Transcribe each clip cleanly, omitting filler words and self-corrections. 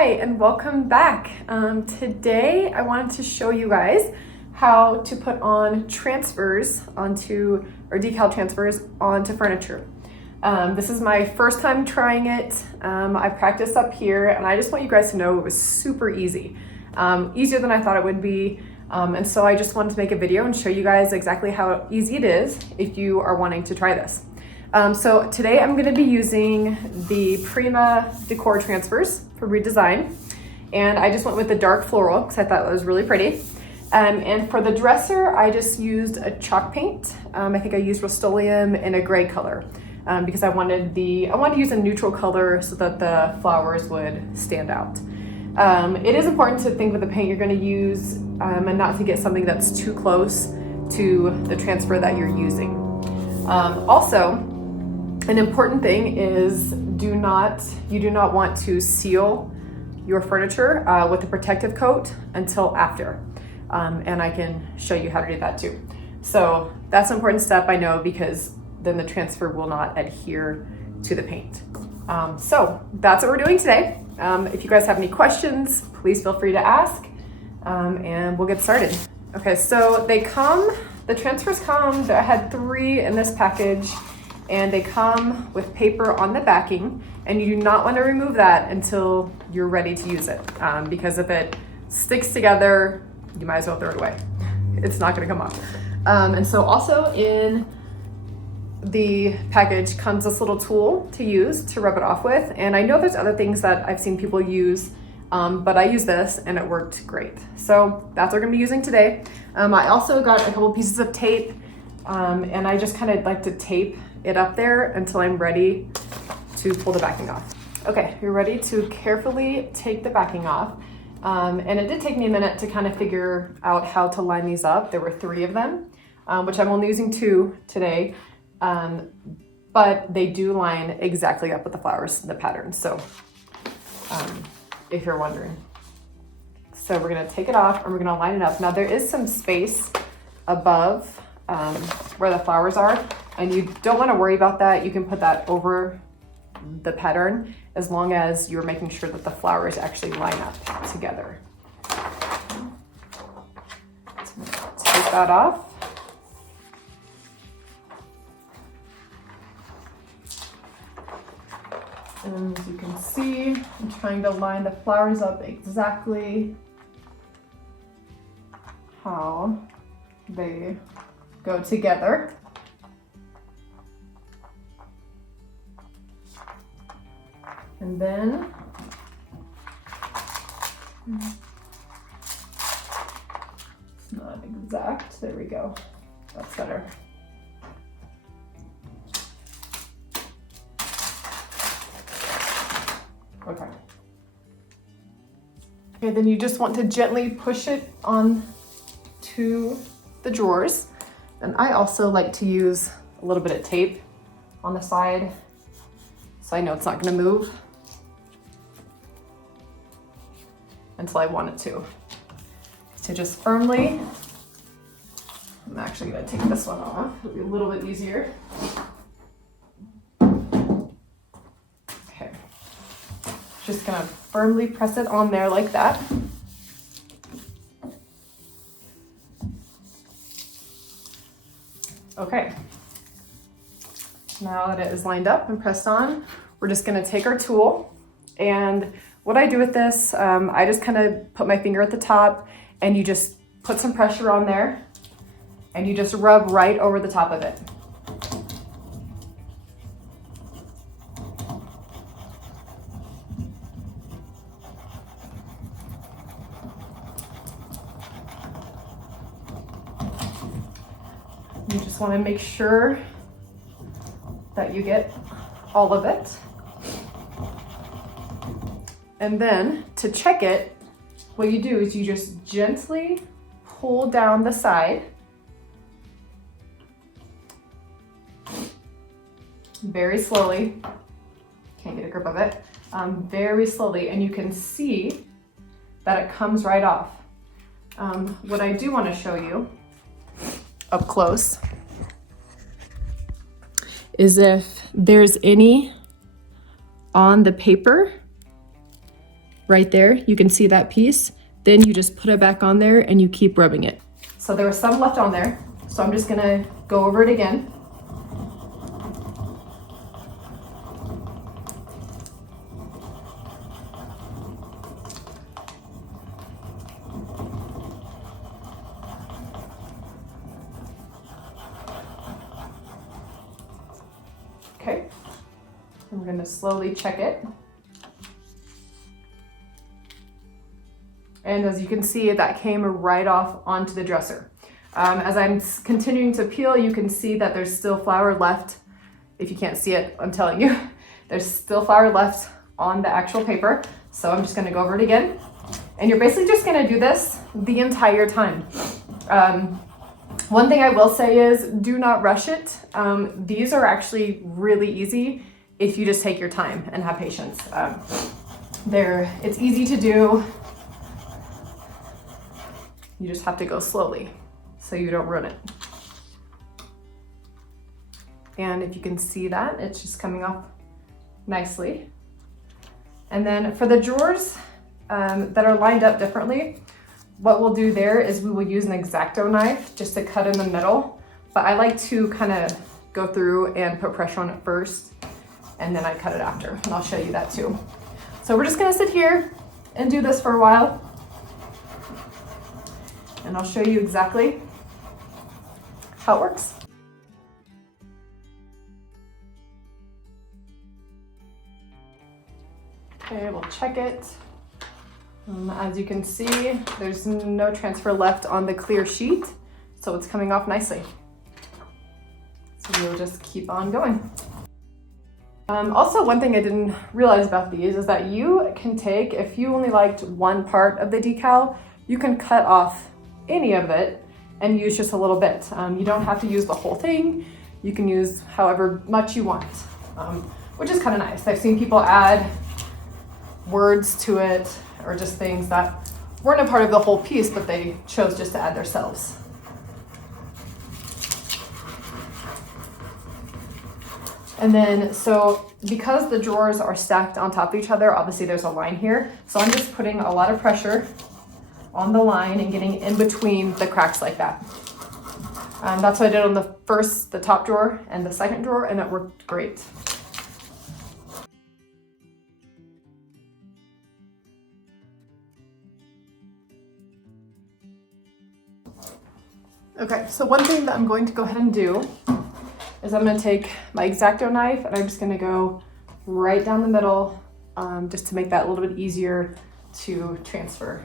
Hi, and welcome back. Today I wanted to show you guys how to put on transfers onto, or decal transfers onto furniture. This is my first time trying it. I practiced up here and I just want you guys to know it was super easy. Easier than I thought it would be. And so I just wanted to make a video and show you guys exactly how easy it is if you are wanting to try this. So today I'm going to be using the Prima decor transfers for redesign, and I just went with the dark floral because I thought it was really pretty. And for the dresser, I just used a chalk paint. I think I used Rust-Oleum in a gray color because I wanted to use a neutral color so that the flowers would stand out. It is important to think with the paint you're going to use and not to get something that's too close to the transfer that you're using. Also, an important thing is you do not want to seal your furniture with a protective coat until after. And I can show you how to do that too. So that's an important step, I know, because then the transfer will not adhere to the paint. So that's what we're doing today. If you guys have any questions, please feel free to ask, and we'll get started. Okay, so the transfers come, I had 3 in this package, and they come with paper on the backing, and you do not want to remove that until you're ready to use it, because if it sticks together, you might as well throw it away. It's not going to come off. And so also in the package comes this little tool to use to rub it off with, and I know there's other things that I've seen people use, but I use this and it worked great. So that's what we're going to be using today. I also got a couple pieces of tape, and I just kind of like to tape it up there until I'm ready to pull the backing off. Okay, you're ready to carefully take the backing off. And it did take me a minute to kind of figure out how to line these up. There were 3 of them, which I'm only using 2 today. But they do line exactly up with the flowers and the pattern. So if you're wondering. So we're gonna take it off and we're gonna line it up. Now there is some space above where the flowers are, and you don't want to worry about that. You can put that over the pattern as long as you're making sure that the flowers actually line up together. Take that off. And as you can see, I'm trying to line the flowers up exactly how they go together. And then it's not exact. There we go. That's better. Okay. Okay, then you just want to gently push it on to the drawers. And I also like to use a little bit of tape on the side so I know it's not going to move until I want it to. So just firmly, I'm actually going to take this one off. It'll be a little bit easier. Okay. Just going to firmly press it on there like that. Okay. Now that it is lined up and pressed on, we're just going to take our tool, and what I do with this, I just kind of put my finger at the top and you just put some pressure on there and you just rub right over the top of it. You just want to make sure that you get all of it. And then to check it, what you do is you just gently pull down the side. Very slowly. Can't get a grip of it. Very slowly, and you can see that it comes right off. What I do want to show you up close is if there's any on the paper right there. You can see that piece. Then you just put it back on there and you keep rubbing it. So there was some left on there. So I'm just gonna go over it again. Okay, and we're gonna slowly check it. And as you can see, that came right off onto the dresser. As I'm continuing to peel, you can see that there's still flour left. If you can't see it, I'm telling you, there's still flour left on the actual paper. So I'm just gonna go over it again. And you're basically just gonna do this the entire time. One thing I will say is do not rush it. These are actually really easy if you just take your time and have patience. It's easy to do. You just have to go slowly so you don't ruin it. And if you can see that, it's just coming off nicely. And then for the drawers that are lined up differently, what we'll do there is we will use an X-Acto knife just to cut in the middle. But I like to kind of go through and put pressure on it first, and then I cut it after, and I'll show you that too. So we're just gonna sit here and do this for a while. And I'll show you exactly how it works. Okay, we'll check it. As you can see, there's no transfer left on the clear sheet, so it's coming off nicely. So we'll just keep on going. Also, one thing I didn't realize about these is that you can take, if you only liked one part of the decal, you can cut off any of it and use just a little bit. You don't have to use the whole thing. You can use however much you want, which is kind of nice. I've seen people add words to it or just things that weren't a part of the whole piece, but they chose just to add themselves. And then, so because the drawers are stacked on top of each other, obviously there's a line here. So I'm just putting a lot of pressure on the line and getting in between the cracks like that. That's what I did on the top drawer and the second drawer, and it worked great. Okay, so one thing that I'm going to go ahead and do is I'm gonna take my X-Acto knife and I'm just gonna go right down the middle, just to make that a little bit easier to transfer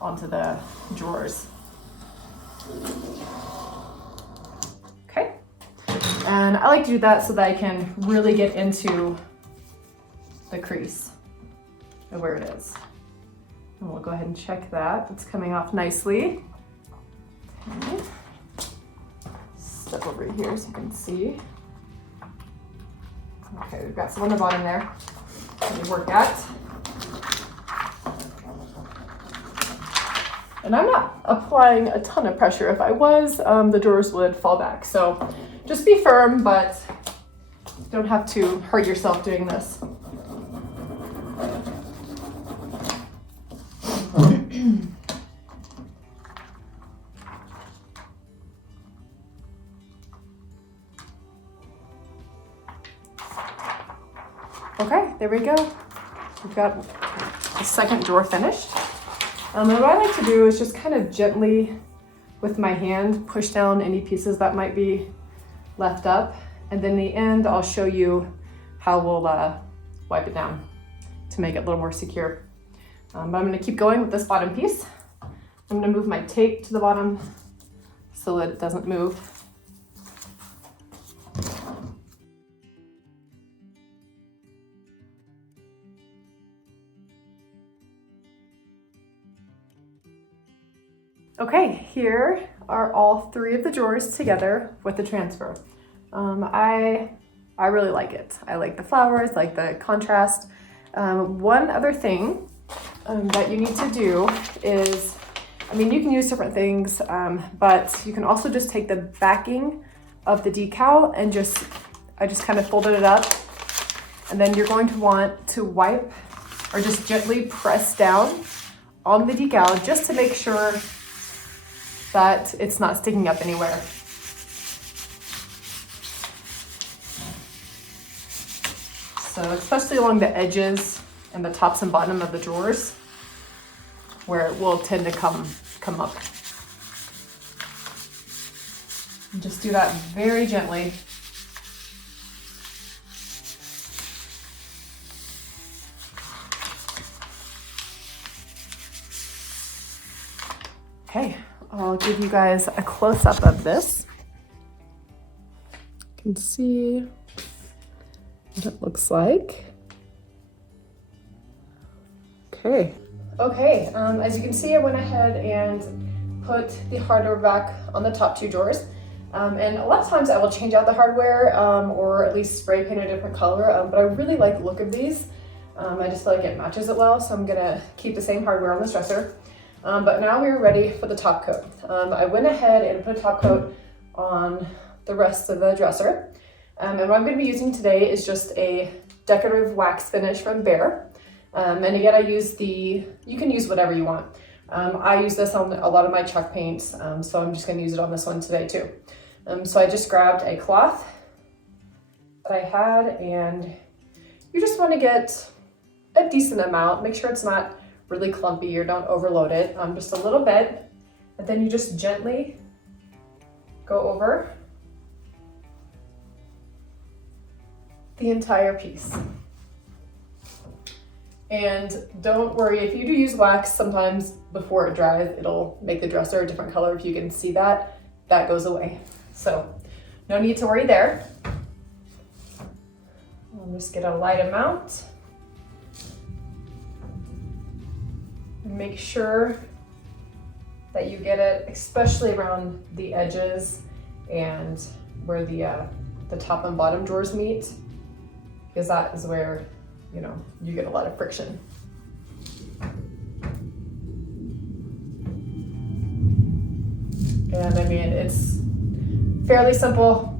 onto the drawers. Okay, and I like to do that so that I can really get into the crease of where it is. And we'll go ahead and check that. It's coming off nicely. Okay. Step over here so you can see. Okay, we've got some on the bottom there. Let me work at. And I'm not applying a ton of pressure. If I was, the drawers would fall back. So just be firm, but don't have to hurt yourself doing this. Okay, there we go. We've got the second drawer finished. And what I like to do is just kind of gently, with my hand, push down any pieces that might be left up. And then in the end, I'll show you how we'll wipe it down to make it a little more secure. But I'm gonna keep going with this bottom piece. I'm gonna move my tape to the bottom so that it doesn't move. Okay, here are all three of the drawers together with the transfer. I really like it. I like the flowers, like the contrast. One other thing that you need to do is, I mean, you can use different things, but you can also just take the backing of the decal and I just kind of folded it up And then you're going to want to wipe or just gently press down on the decal just to make sure that it's not sticking up anywhere. So especially along the edges and the tops and bottom of the drawers where it will tend to come up. And just do that very gently. Okay, I'll give you guys a close-up of this. You can see what it looks like. Okay, as you can see, I went ahead and put the hardware back on the top two drawers. And a lot of times I will change out the hardware or at least spray paint a different color, but I really like the look of these. I just feel like it matches it well, so I'm gonna keep the same hardware on this dresser. But now we're ready for the top coat. I went ahead and put a top coat on the rest of the dresser. And what I'm going to be using today is just a decorative wax finish from Behr. And again, you can use whatever you want. I use this on a lot of my chalk paints, so I'm just going to use it on this one today too. So I just grabbed a cloth that I had, and you just want to get a decent amount. Make sure it's not really clumpy or don't overload it, just a little bit. And then you just gently go over the entire piece. And don't worry, if you do use wax, sometimes before it dries, it'll make the dresser a different color. If you can see that, that goes away. So no need to worry there. I'll just get a light amount. And make sure that you get it, especially around the edges and where the top and bottom drawers meet, because that is where, you get a lot of friction. And I mean, it's fairly simple,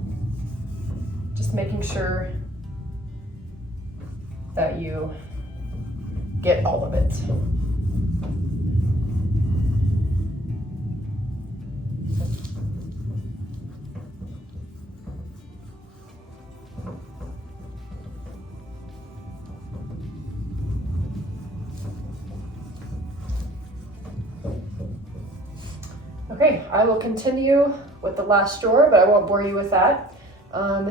just making sure that you get all of it. Okay, I will continue with the last drawer, but I won't bore you with that.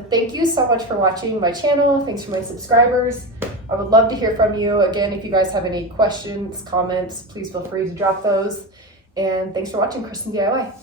Thank you so much for watching my channel. Thanks for my subscribers. I would love to hear from you. Again, if you guys have any questions, comments, please feel free to drop those. And thanks for watching Kristen DIY.